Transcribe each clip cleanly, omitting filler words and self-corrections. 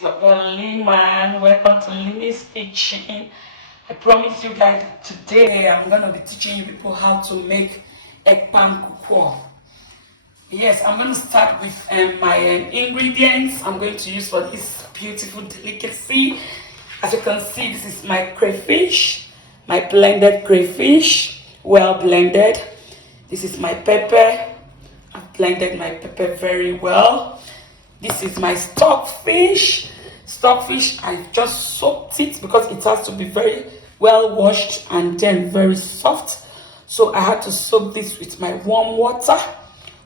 your only man. Welcome to Lily's Kitchen. I promise you guys today I'm gonna be teaching you people how to make Ekpang-Nkukwo. Yes, I'm gonna start with my ingredients I'm going to use for this beautiful delicacy. As you can see, this is my crayfish, my blended crayfish, well blended. This is my pepper. I've blended my pepper very well. This is my stockfish. Stockfish, I've just soaked it because it has to be very well washed and then very soft. So I had to soak this with my warm water,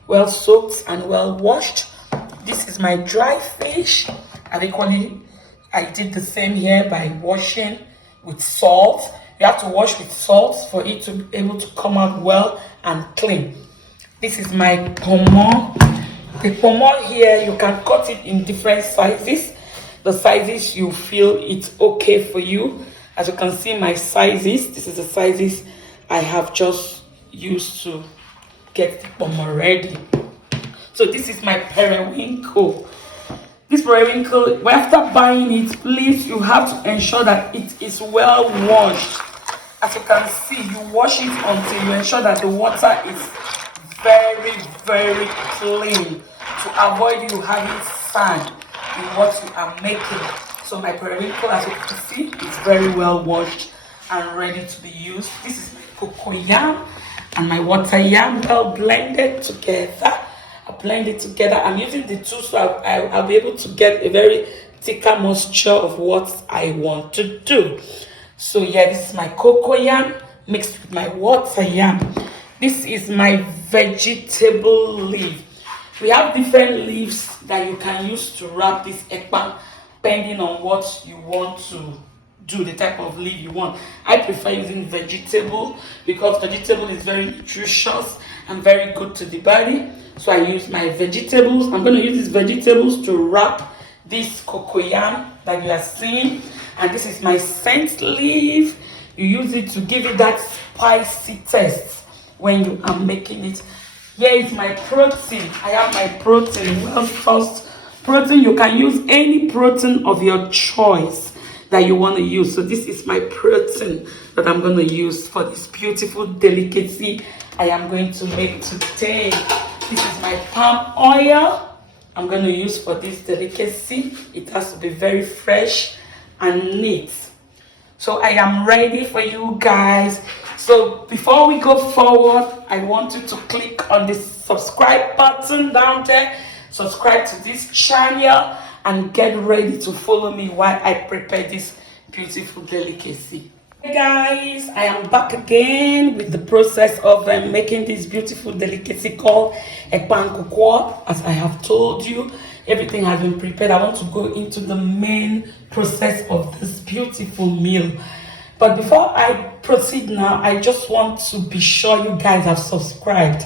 well soaked and well washed. This is my dry fish. And I did the same here by washing with salt. You have to wash with salt for it to be able to come out well and clean. This is my pomo. The pomo here, you can cut it in different sizes. The sizes you feel it's okay for you. As you can see my sizes, this is the sizes I have just used to get the pomo ready. So this is my periwinkle. This periwinkle, after buying it, please, you have to ensure that it is well washed. As you can see, you wash it until you ensure that the water is very, very clean to avoid you having sand in what you are making. So my periwinkle, as you can see, is very well washed and ready to be used. This is my cocoa yam and my water yam, well blended together. I blend it together. I'm using the two so I'll be able to get a very thicker mixture of what I want to do. So yeah, this is my cocoa yam mixed with my water yam. This is my vegetable leaf. We have different leaves that you can use to wrap this ekpang, depending on what you want to do, the type of leaf you want. I prefer using vegetable because vegetable is very nutritious and very good to the body. So I use my vegetables. I'm going to use these vegetables to wrap this cocoyam that you are seeing. And this is my scent leaf. You use it to give it that spicy taste when you are making it. Here is my protein. I have my protein, well sourced protein. You can use any protein of your choice that you want to use. So this is my protein that I'm going to use for this beautiful delicacy I am going to make today. This is my palm oil I'm going to use for this delicacy. It has to be very fresh and neat. So I am ready for you guys. So before we go forward, I want you to click on the subscribe button down there. Subscribe to this channel and get ready to follow me while I prepare this beautiful delicacy. Hey guys, I am back again with the process of making this beautiful delicacy called Ekpang-Nkukwo. As I have told you, everything has been prepared. I want to go into the main process of this beautiful meal. But before I proceed now, I just want to be sure you guys have subscribed.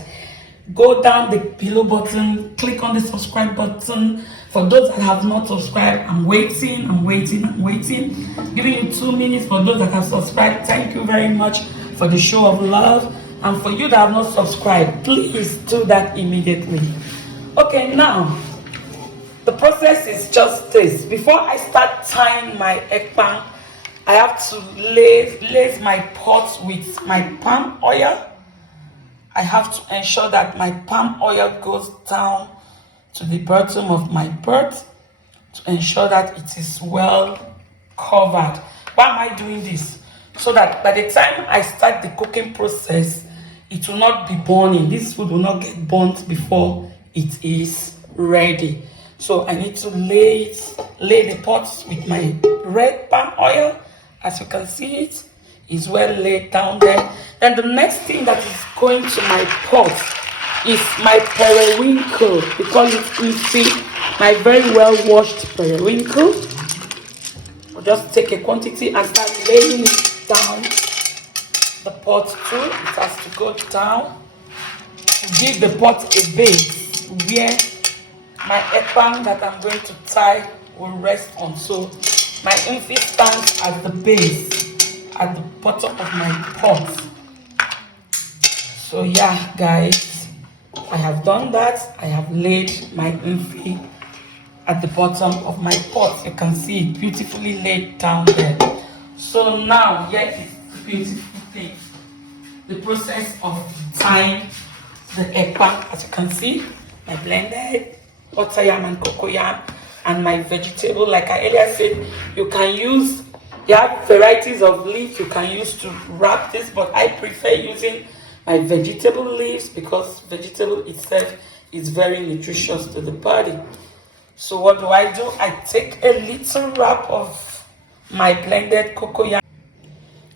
Go down the below button, click on the subscribe button. For those that have not subscribed, I'm waiting. Giving you 2 minutes for those that have subscribed. Thank you very much for the show of love. And for you that have not subscribed, please do that immediately. Okay, now, the process is just this. Before I start tying my ekpang, I have to lace my pot with my palm oil. I have to ensure that my palm oil goes down to the bottom of my pot to ensure that it is well covered. Why am I doing this? So that by the time I start the cooking process, it will not be burning. This food will not get burnt before it is ready. So I need to lay the pot with my red palm oil. As you can see, it is well laid down there. Then the next thing that is going to my pot is my periwinkle. We call it see my very well washed periwinkle. I'll just take a quantity and start laying it down the pot too. It has to go down to give the pot a base where my ekpang that I'm going to tie will rest on. So my infi stands at the base, at the bottom of my pot. So yeah, guys, I have done that. I have laid my infi at the bottom of my pot. You can see it beautifully laid down there. So now here is the beautiful thing, the process of tying the ekpang. As you can see, my blended butter yam and cocoa yam and my vegetable. Like I earlier said, you have varieties of leaves you can use to wrap this, but I prefer using my vegetable leaves because vegetable itself is very nutritious to the body. So what do? I take a little wrap of my blended cocoa yam.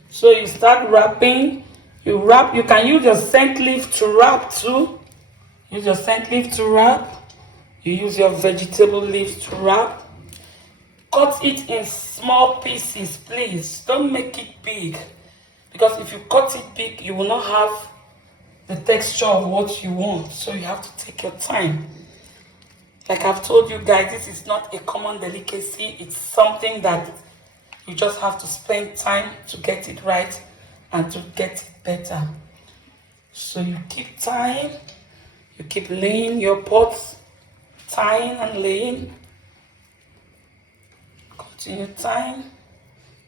So you start wrapping. You can use your scent leaf to wrap too. Use your scent leaf to wrap. You use your vegetable leaves to wrap. Cut it in small pieces, please. Don't make it big. Because if you cut it big, you will not have the texture of what you want. So you have to take your time. Like I've told you guys, this is not a common delicacy. It's something that you just have to spend time to get it right and to get it better. So you keep tying. You keep laying your pots, tying and laying. Continue tying.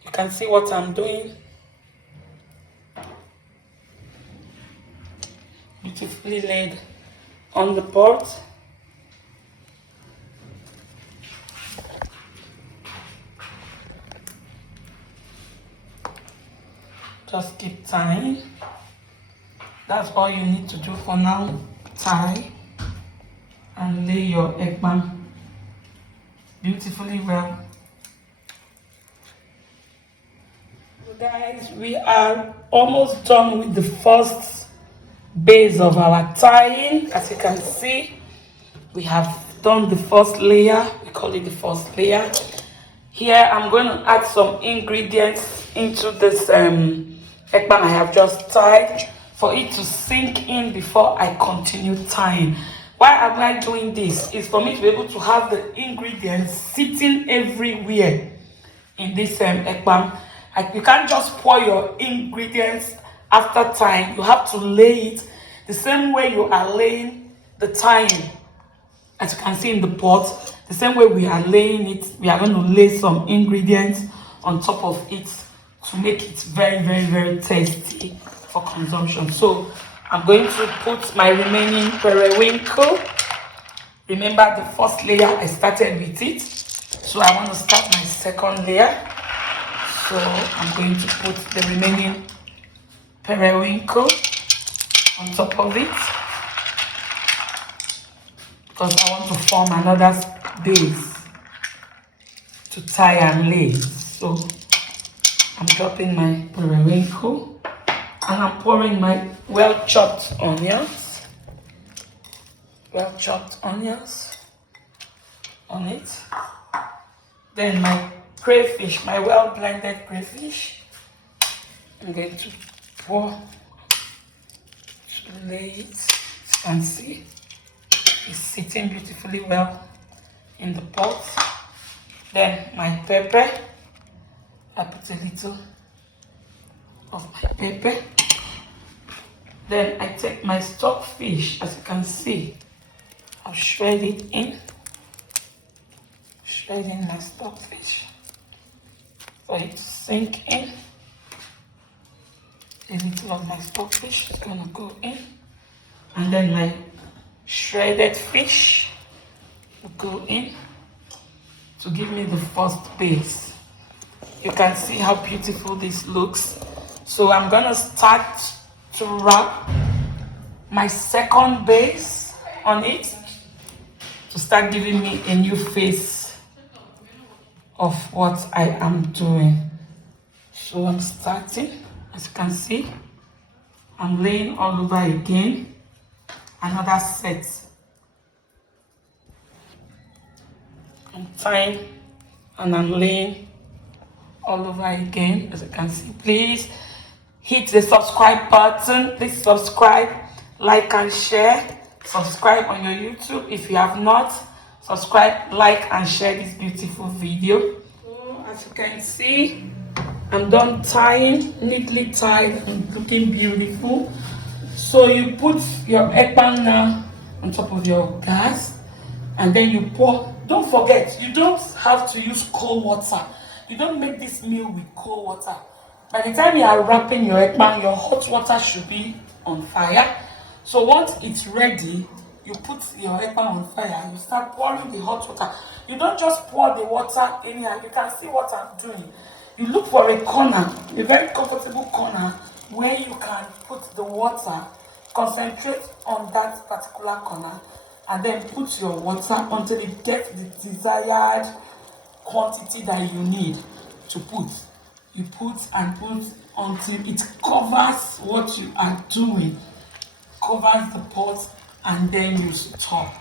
You can see what I'm doing. Beautifully laid on the pot. Just keep tying. That's all you need to do for now. Tie and lay your ekpang beautifully well. So guys, we are almost done with the first base of our tying. As you can see, we have done the first layer. We call it the first layer. Here I'm going to add some ingredients into this ekpang I have just tied for it to sink in before I continue tying. Why am I doing this? Is for me to be able to have the ingredients sitting everywhere in this ekpang. You can't just pour your ingredients after tying. You have to lay it the same way you are laying the tying. As you can see in the pot, the same way we are laying it, we are going to lay some ingredients on top of it to make it very, very, very tasty for consumption. So I'm going to put my remaining periwinkle. Remember the first layer I started with it, so I want to start my second layer. So I'm going to put the remaining periwinkle on top of it because I want to form another base to tie and lay. So I'm dropping my periwinkle and I'm pouring my well-chopped onions. Well-chopped onions on it. Then my crayfish, my well-blended crayfish. I'm going to pour, to lay it. You can see it's sitting beautifully well in the pot. Then my pepper. I put a little of my pepper. Then I take my stockfish, as you can see. I'll shred it in. Shred in my stockfish for it to sink in. A little of my stockfish is gonna go in. And then my shredded fish will go in to give me the first base. You can see how beautiful this looks. So I'm gonna start to wrap my second base on it to start giving me a new face of what I am doing. So I'm starting, as you can see, I'm laying all over again, another set. I'm tying and I'm laying all over again, as you can see. Please hit the subscribe button. Please subscribe, like and share. Subscribe on your YouTube if you have not. Subscribe, like and share this beautiful video. So as you can see, I'm done tying, neatly tied and looking beautiful. So you put your ekpang now on top of your gas and then you pour Don't forget, you don't have to use cold water. You don't make this meal with cold water. By the time you are wrapping your ekpang, your hot water should be on fire. So once it's ready, you put your ekpang on fire, you start pouring the hot water. You don't just pour the water in here. You can see what I'm doing. You look for a corner, a very comfortable corner where you can put the water, concentrate on that particular corner, and then put your water until it gets the desired quantity that you need to put. You put and put until it covers what you are doing, covers the pot, and then you stop.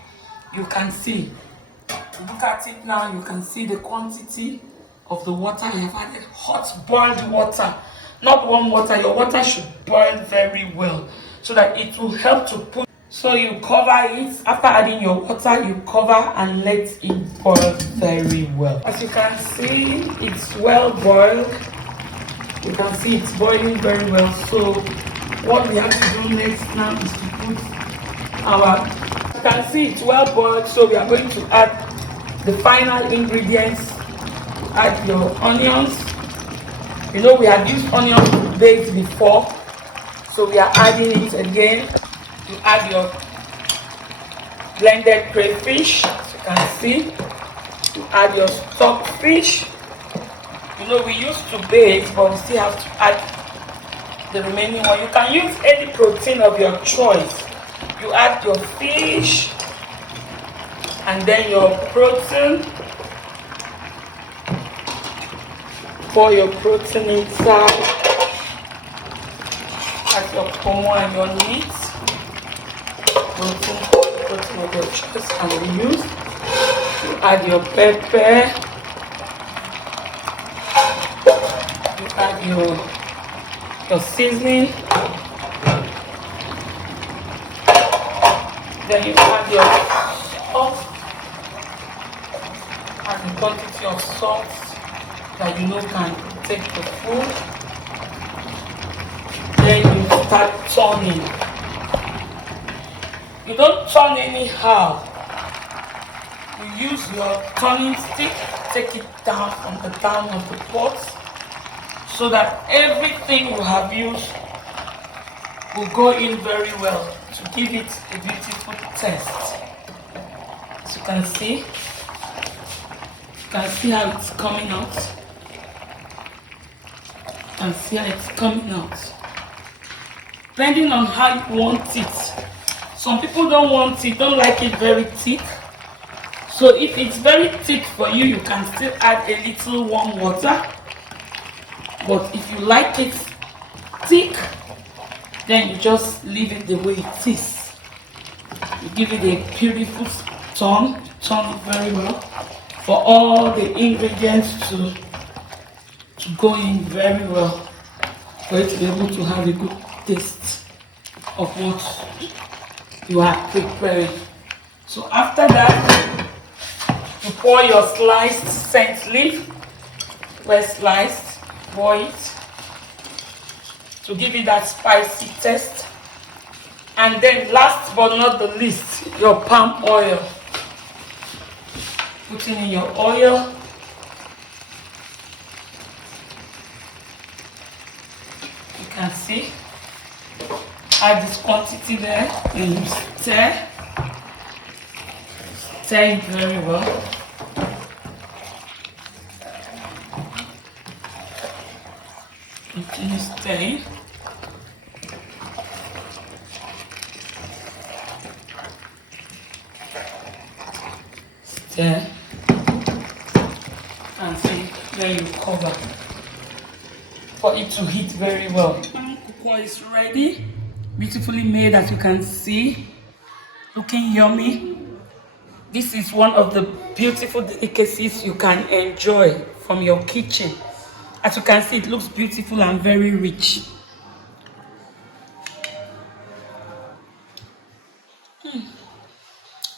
You can see, look at it now, you can see the quantity of the water you have added. Hot boiled water, not warm water. Your water should boil very well so that it will help to put. So you cover it. After adding your water, you cover and let it boil very well. As you can see, it's well boiled. You can see it's boiling very well. So what we have to do next now is to put our, you can see it's well boiled, so we are going to add the final ingredients. Add your onions. You know we have used onions to bake before, so we are adding it again. You add your blended crayfish, as you can see. You add your stockfish. You know we used to bake, but we still have to add the remaining one. You can use any protein of your choice. You add your fish and then your protein. Pour your protein inside. Add your pomo and your meat. Protein of your choice and use. You add your pepper. You add your seasoning. Then you add your salt. Add the quantity of salt that you know can take the food. Then you start turning. You don't turn anyhow. You use your turning stick, take it down from the down of the pot so that everything you have used will go in very well to give it a beautiful taste. As you can see how it's coming out. You can see how it's coming out. Depending on how you want it. Some people don't want it, don't like it very thick. So if it's very thick for you, you can still add a little warm water. But if you like it thick, then you just leave it the way it is. You give it a beautiful turn it very well for all the ingredients to go in very well, for it to be able to have a good taste of what you are preparing. So after that, you pour your sliced scent leaf, well sliced, pour it to give it that spicy taste. And then last but not the least, your palm oil. Putting in your oil. You can see. Add this quantity there and you stir. Stir it very well. Continue stirring. Stir. And see where you cover for it to heat very well. Ekpang-Nkukwo is ready. Beautifully made, as you can see, looking yummy. This is one of the beautiful delicacies you can enjoy from your kitchen. As you can see, it looks beautiful and very rich.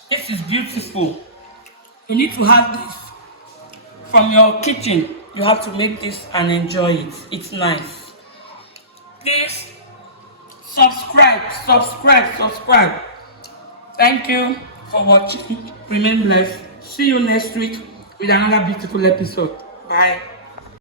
This is beautiful. You need to have this from your kitchen. You have to make this and enjoy it. It's nice. Please subscribe. Thank you for watching. Remain blessed. See you next week with another beautiful episode. Bye.